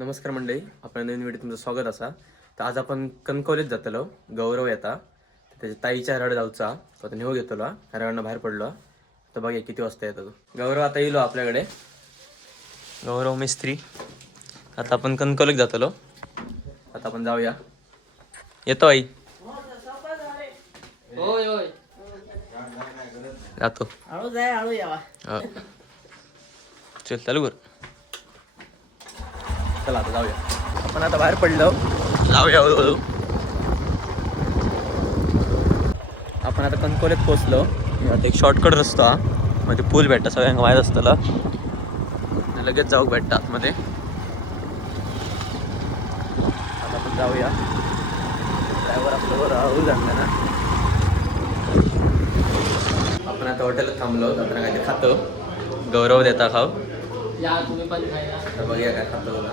नमस्कार मंडळी, आपण नवीन व्हिडिओ तुमचं स्वागत असा. तर आज आपण कणकवलीत जातलो. गौरव येता त्याच्या ताईच्या रड जाऊचा तो आता निघू घेतलो. घराकडनं बाहेर पडलो. तर बघा किती वाजता येतो तो. गौरव आता येलो आपल्याकडे. गौरव मिस्त्री. आता आपण कणकवलीत जातलो. आता आपण जाऊया. येतो आई. होय होय जातो. हळू जाय हळू यावा. चल चालू कर. चला आता जाऊया. आपण आता बाहेर पडलो. जाऊया हळूहळू. आपण आता कणकवलीत पोचलो. आता एक शॉर्टकट रस्तो हा. मध्ये पूल भेटता सगळ्यांना माहीत असतला. लगेच जाऊ भेटता आतमध्ये. आता आपण जाऊया. ड्रायव्हर आपल्यावर हळू जाणार ना. आपण आता हॉटेलात थांबलो. आपण काहीतरी खातो. गौरव देता खाऊ. या तुम्ही पण खायला. आता बघूया काय खातो तुला.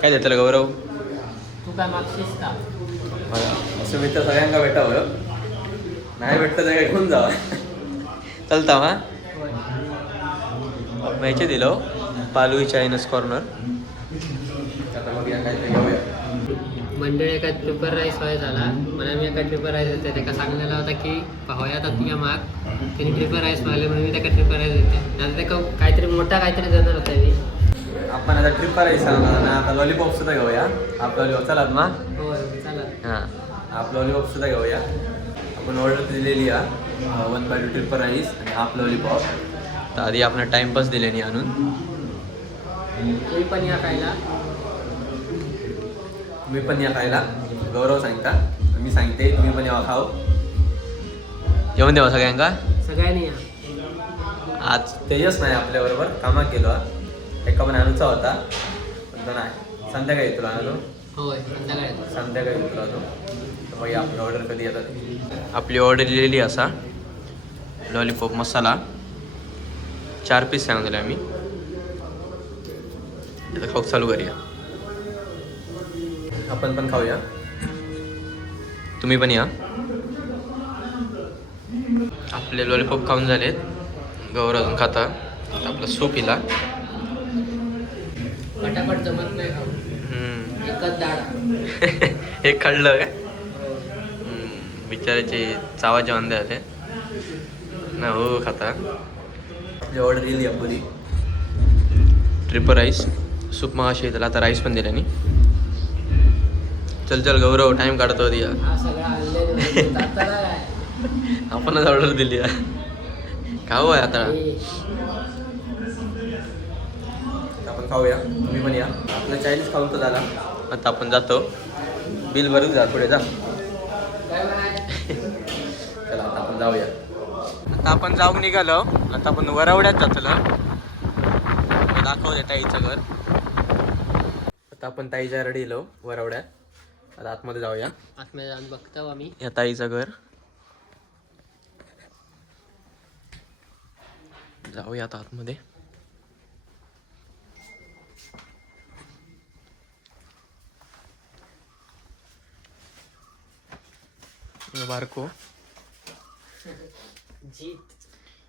काय देतं गौरव? तू काय मागशीस का? असं मी तर सगळ्यांना भेटावं. नाही भेटतं तर काय घेऊन जावं. चलता हा. माहिती दिलो पालुई चायनीज कॉर्नर. आता बघूया काय ते घेऊया. मंडळी एका ट्रिपर राईस व्हाय झाला. मला मी एका ट्रिपर राईस होते त्याका सांगलेला होता की पाहूया आता तुझ्या माग. त्याने ट्रिपर राईस मागले म्हणून मी त्याका ट्रिपर राईस देते. आता त्याका काहीतरी मोठा काहीतरी देणार होता मी. आपण आता ट्रिप करायची सांगला ना. आता लॉलीपॉप सुद्धा घेऊया. आपलं लॉलीपॉप चला ना. होय चला. हां आपलं लॉलीपॉप सुद्धा घेऊया. आपण ऑर्डर दिलेली आहे 1 बाय 2 ट्रिप राईस आणि हाफ लॉलीपॉप. तर आधी आपण टाइमपास दिले नाही आणून. तुम्ही पण या खायला. तुम्ही पण या खायला. गौरव सांगता मी सांगते तुम्ही पण या खाऊ. जेवण देवा सगळ्यांका. सगळ्यांनी या. आज तेजस नाही आपल्याबरोबर. कामात गेलो. एका पण आणूचा होता पण तो नाही. संध्याकाळी तुला आणलो. होय संध्याकाळी. संध्याकाळी तुला आणलो. तर मग आपली ऑर्डर कधी येतात. आपली ऑर्डर लिहिलेली असा लॉलीपॉप मसाला 4 पीस सांगितले आम्ही. आता खाऊ चालू करूया. आपण पण खाऊया. तुम्ही पण या. आपले लॉलीपॉप खाऊन झालेत. गौरव अजून खाता. आपला सूप इला. पटापट जमत नाही खाऊ. एकच डाळ. एक खाल्लं काय. बिचाराचे चावाचे वांदे आले ना. हो खाता. आपली ऑर्डर दिली पुरी. ट्रिपल राईस सूप मग अशी त्याला आता राईस पण दिल्याने. चल चल गौरव टाइम काढतो दिया. हा सगळा आणलेलं जाताना काय. आपणच ऑर्डर दिली खाऊ आहे आता. आपण खाऊया. तुम्ही पण या. आपलं चायनीज खाऊन तर झाला. आता आपण जातो. बिल भरून जा पुढे जा. Bye bye. चला आता आपण जाऊया. आता आपण जाऊन निघालो. आता आपण वरवड्यात जातलो. दाखवते ताईचं घर. आता आपण ताईच्या रडी येलो वरवड्यात. आता आतमध्ये जाऊया. आतमध्ये जाऊन बघतो आम्ही. या ताईचं घर. जाऊया आता आतमध्ये. बारको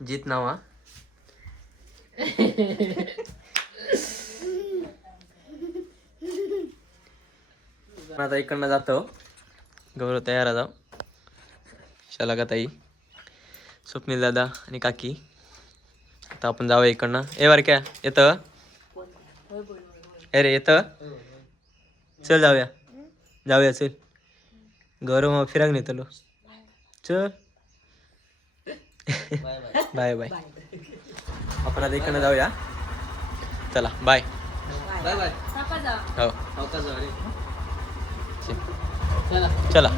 जीत नावा. आता इकडनं जातो. गौरव तयार आहे. जाऊ शलाका ताई स्वप्नील दादा आणि काकी. आता आपण जाऊया इकडनं. वर क्या येतं. अरे येतं. चल जाऊया. जाऊया चल. गौरव मग फिराक नेतलो. चल बाय बाय. आपण आता इकडनं जाऊया. चला बाय बाय बाय. हो चला चला.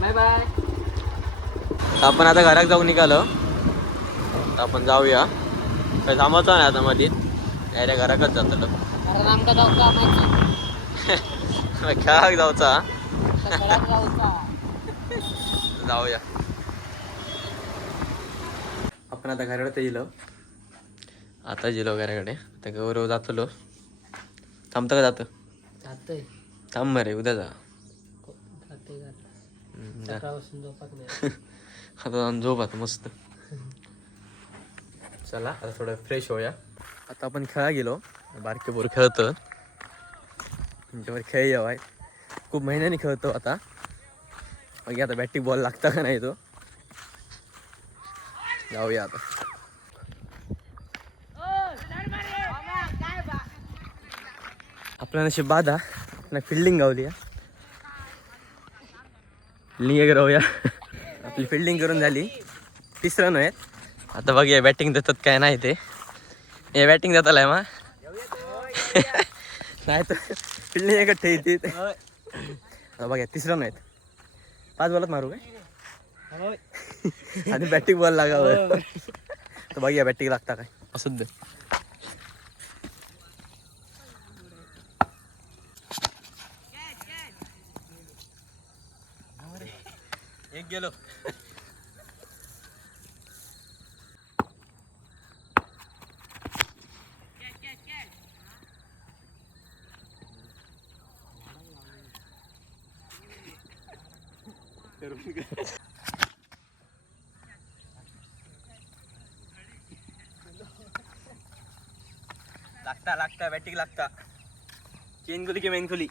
Bye bye. आपण आता घरात जाऊन निघालो. आपण जाऊया. काही थांबवतो नाही आता मध्ये. डायरेक्ट घराकच जातलो. कारण आमका जाऊचा माहिती. खेळाक जाऊचा. जाऊचा. जाऊया. आपण आता घराकडे येलो. आता गेलो घराकडे. आता गौरव जातलो. थांबतं का जातं. जातोय. थांब रे उद्या जा. जातोय सकाळपासून झोपत नाही. आता जाऊन झोप आता मस्त. चला आता थोडं फ्रेश होऊया. आता आपण खेळा गेलो. बारके पोर खेळतो तुमच्यावर खेळ यावाय खूप महिन्याने खेळतो आता मग आता बॅटिंग बॉल लागता का नाही तो जाऊया आता आपल्या नशीब बाधा ना फिल्डिंग गावली फिल्डिंग एक राहूया आपली फिल्डिंग करून झाली 30 रन आहेत आता बघूया बॅटिंग देतात काय नाही ते हे बॅटिंग देत आलाय मग नाही तर फिल्डिंग एकच ठेवते बघा 30 रन आहेत 5 बॉलात मारू काय आणि बॅटिंग बॉल लागावं तर बघूया बॅटिंग लागता काय असं दे एक गेलो लागता बॅटिंग लागता चेन खुली की मेन खुली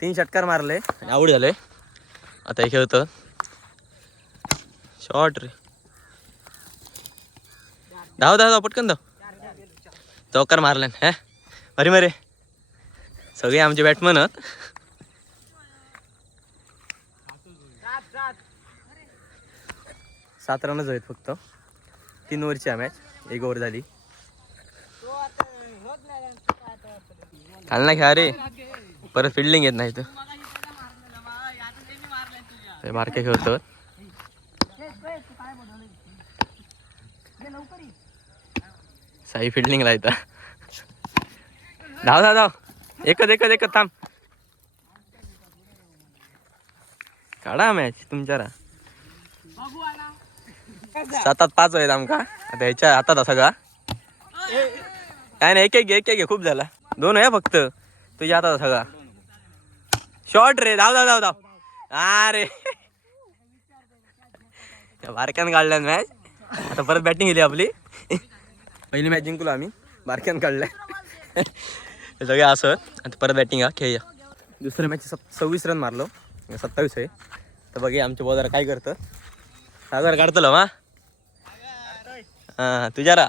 तीन षटकार मारले आणि आऊट झाले आता हे खेळतं शॉर्ट रे धाव पटकन धाव चौकार मारले हे अरे मरे सगळे आमचे बॅट्समन आहेत 7 रनच आहेत फक्त 3 ओव्हरची मॅच 1 ओव्हर झाली खाल खेळा रे परत फिल्डिंग येत नाही तर बारके खेळतो साई फिल्डिंगला येतं धाव एकच थांब काढा मॅच तुमच्यारा 7-5 आहेत आमका आता ह्याच्या हातात सगळा काय नाही एक घे खूप झाला 2 आहे फक्त तुझ्या हातात सगळा शॉर्ट रे धाव अरे बारक्यान काढल्या मॅच आता परत बॅटिंग केली आपली पहिली मॅच जिंकलो आम्ही बारक्यान काढलाय सगळे असं आता परत बॅटिंग खेळूया दुसऱ्या मॅच 26 रन मारलो 27 आहे तर बघे आमच्या बॉलर काय करतं सागर काढतलो हां तुझ्यारा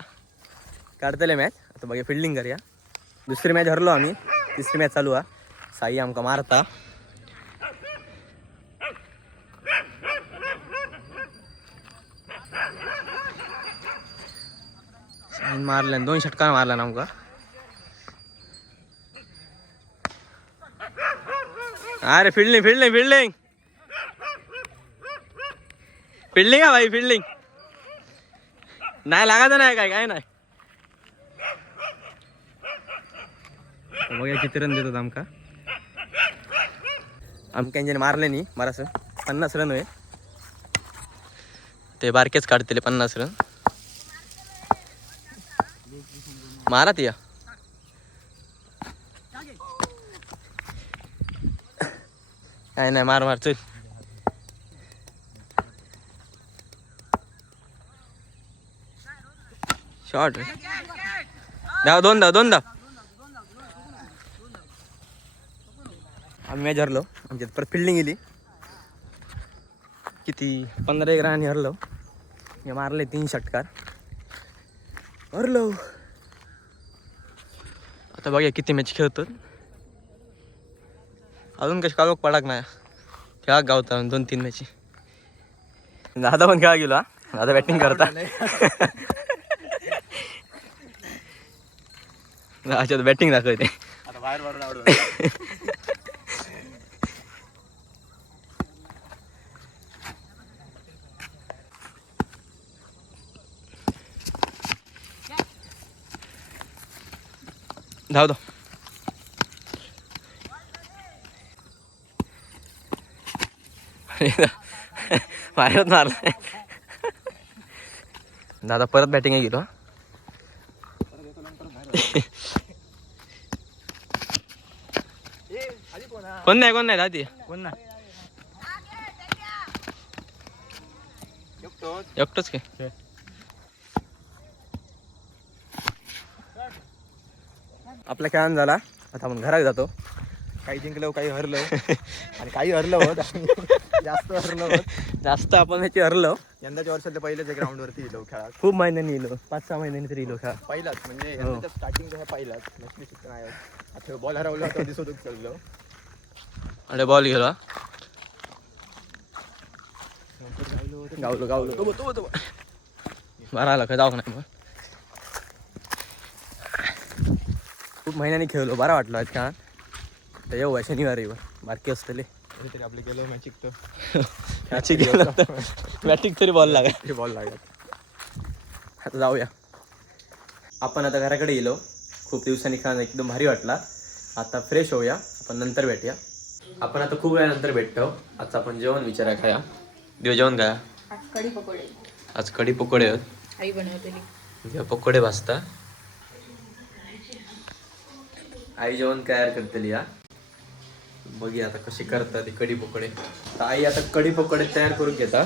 काढतले मॅच आता बघे फिल्डिंग करूया दुसरी मॅच हरलो आम्ही तिसरी मॅच चालू आहे साई आमका मारता मारल्या 2 षटकार मारला ना आमका अरे फिल्डिंग का भाई फिल्डिंग नाही लागायचं नाही काय नाही बघा किती रन देतात आमक्यांच्याने मारले नाही मारास 50 रन होय ते बारकेच काढतील 50 रन मारा या काय नाही मार चल शॉर्ट दोन धाव आम्ही मॅच हरलो आमच्यात परत फिल्डिंग गेली किती 15 रन हरलो हे मारले 3 षटकार हरलो आता बघा किती मॅच खेळतो अजून कशी कालोख पडाक नाही खेळा गावता 2-3 मॅच दादा पण खेळा गेलो दादा बॅटिंग करता अच्छा बॅटिंग दाखवते आता बाहेर मारून आवडत धाव मारत मारलाय दादा परत बॅटिंग गेलो. कोण नाही दादी कोण ना एकटोच काय. आपला खेळान झाला. आता आपण घरात जातो. काही जिंकलो काही हरलो आणि काही हरलो होत जास्त हरलो होत. जास्त आपण ह्याची हरलो. यंदाच्या वर्षात पहिलेच ग्राउंड वरती येलो खेळात. खूप महिन्यांनी येलो. 5-6 महिन्यांनी तरी येलो खेळा. पहिलाच म्हणजे यंदाच्या स्टार्टिंग पहिलाच नसली शिक्षण आहे. आता बॉल हरवला होता दिसतच चाललो. अरे बॉल गेला. गावलो बरा आला काय जाऊ नाही मग. खूप महिन्यांनी खेळलो. बरा वाटलो आज का. तर येऊ शनिवारी बारकी असतले तरी आपले गेलो मॅच जिंकतो. मॅचिक गेलं तर मॅचिक तरी बॉल लागा. बॉल लागत. आता जाऊया. आपण आता घराकडे गेलो. खूप दिवसांनी खेळायला एकदम भारी वाटला. आता फ्रेश होऊया. आपण नंतर भेटूया. आपण आता खूप वेळानंतर भेटतो. आज आपण जेवण विचारा खाया. जेवण काय कढी पकोडे. आज कढी पकोडे आहेत. आई बनवतेली. पकोडे भाजता. आई जेवण तयार करतेली या. बघूया आता कशी करतात ती कढी पकोडे. तर आई आता कढी पकोडे तयार करून घेता.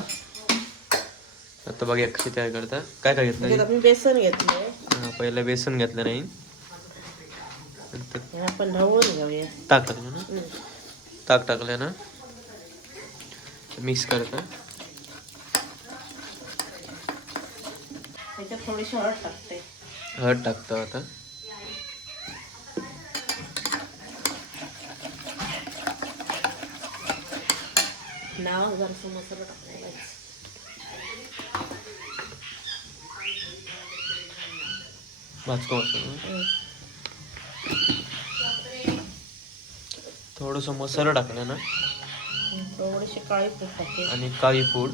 आता बघूया कशी तयार करता. काय काय घेतलं. आपण बेसन घेतले. पहिलं बेसन घेतलं नाही. आपण ढवळून घेऊया. ताक टाकलं ना. ताक टाकलं ना. मिक्स करता. त्याच्यात थोडीशी हळद टाकते. हळद टाकतो आता. नाव जरासा मसाला टाकायला. भाजको थोडस मसाला टाकला ना. थोडीशी काळी पूड टाकते. आणि काळी पूड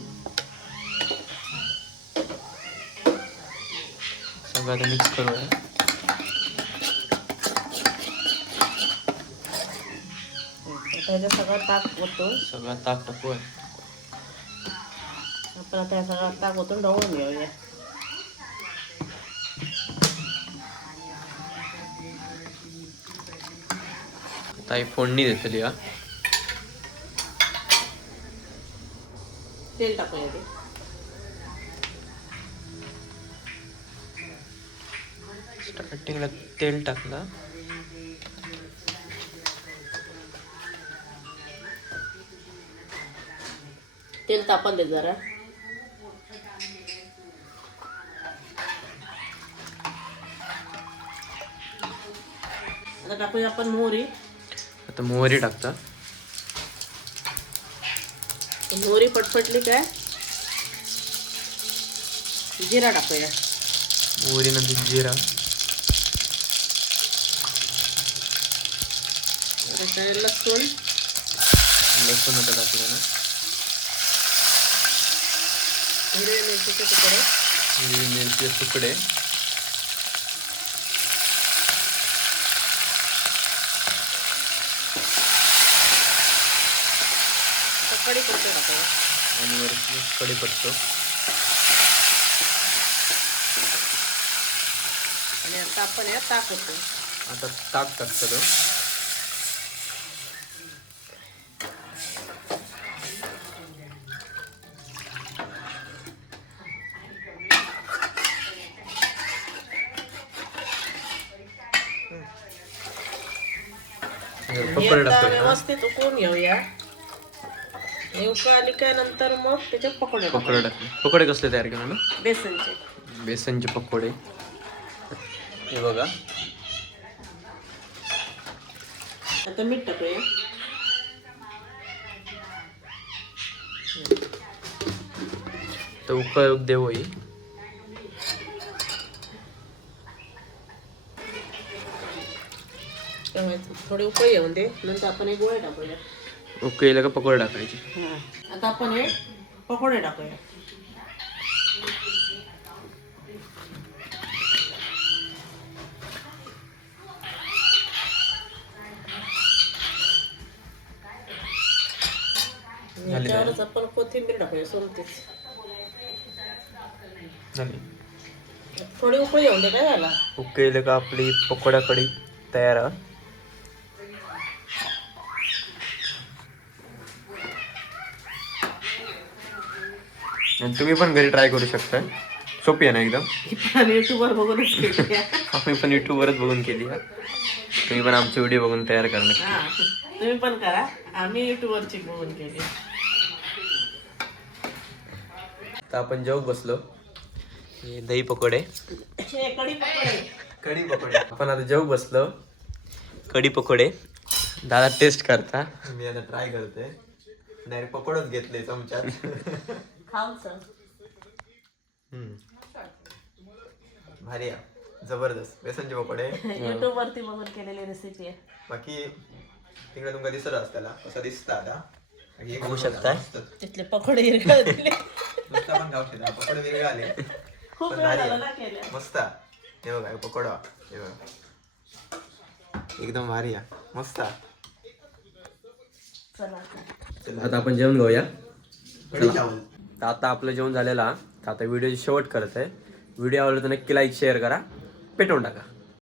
सगळं आता मिक्स करूया. त्याच्यात सगळं ताक होतो. सगळा ताक टाकूया. आपण आता सगळा ताक ओतून ढवळून घेऊया. ताई फोडणी देतली या. तेल टाकूया ते. स्टार्टिंगला तेल टाकला. तेल तापन दे जरा. आता टाकूया आपण मोहरी. आता मोहरी टाकता. मोहरी पटपटली काय जिरा टाकूया. मोहरी नंतर जिरा. लसूण. लसूण आता टाकलं ना. हिरव्या मिरचीचे तुकडे. हिरवी मिरची तुकडे. कढीपत्ता टाकूया. आणि वरती कढीपत्ता. आणि आता आपण या ताक होतो. आता ताक टाकतो. पकोडे टाकतो. व्यवस्थित उकळून घेऊया. उकळ आली काय नंतर मग त्याच्यात पकोडे पकोडे टाकले. पकोडे कसले तयार केले ना. बेसनचे. बेसनचे पकोडे. हे बघा. आता मीठ टाकूया. तर उकळ देऊ ही. थोडे उकळी येऊन दे. नंतर आपण एक गोळे टाकूया. उकळीला का पकोडे टाकायचे. आता आपण हे पकोडे टाकूया. याच्यावरच आपण कोथिंबीर टाकूया. सोलतेच झाली. थोडी उकळी येऊ दे काय झाला. उकळलं का आपली पकोडा कढी तयार आहे. आणि तुम्ही पण घरी ट्राय करू शकता. सोपी आहे ना एकदम. आम्ही युट्यूबवर बघूनच केली आहे. आम्ही पण युट्यूबवरच बघून केली आहे. तुम्ही पण आमचे व्हिडिओ बघून तयार करा. हा, तुम्ही पण करा. आम्ही युट्यूबवरची बघून केली. तर आपण जेवू बसलो. हे दही पकोडे, हे कढी पकोडे. कढी पकोडे. आपण आता जेवू बसलो. कढी पकोडे दादा टेस्ट करता. मी आता ट्राय करते. डायरेक्ट पकोडच घेतले चमच्यात. खाऊचं. भारी आहे, जबरदस्त. बेसनचे पकोडे. युट्यूब वरती बघून केलेली रेसिपी आहे. बाकी तिकडे तुमका दिसत असताना कसा दिसता आता बघू शकता. तिथले पकोडे हिरकळ दिले. नुसता पण खाऊ शकता. पकोडे वेगळे आले. खूप वेळ झाला ना केल्या. मस्त. हे बघा पकोडा. हे बघा एकदम भारी आहे, मस्त. चला आता आपण जेवण घेऊया. तर आता आपलं जेवण झालेलं आहे. तर आता व्हिडिओची शेवट करत आहे. व्हिडिओ आवडला तर नक्की लाईक शेअर करा, पेटवून टाका.